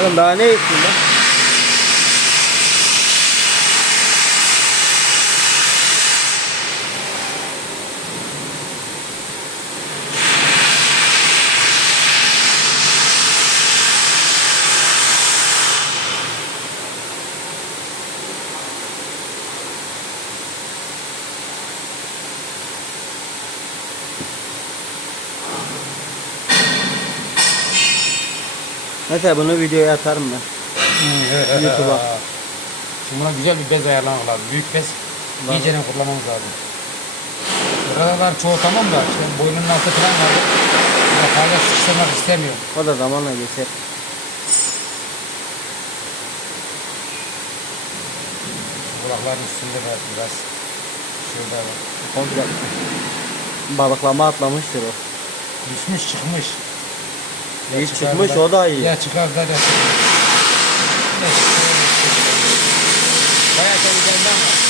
Oğlum daha ne ettin lan? Mesela bunu videoya atarım ben. YouTube'a. Şimdi buna güzel bir bez ayarlamak lazım. Büyük bez. İyice kullanmamız lazım. Buralar çoğu tamam da işte boynunun altı falan var. Ya fazla sıkıştırmak istemiyorum. O da zamanla geçer. Kulakların üstünde de biraz şurada var. Komple balıklama atlamıştır o. Düşmüş çıkmış. İyi çıkmış, o da iyi. Ya çıkar da da. Bayağı tehlikeli ama.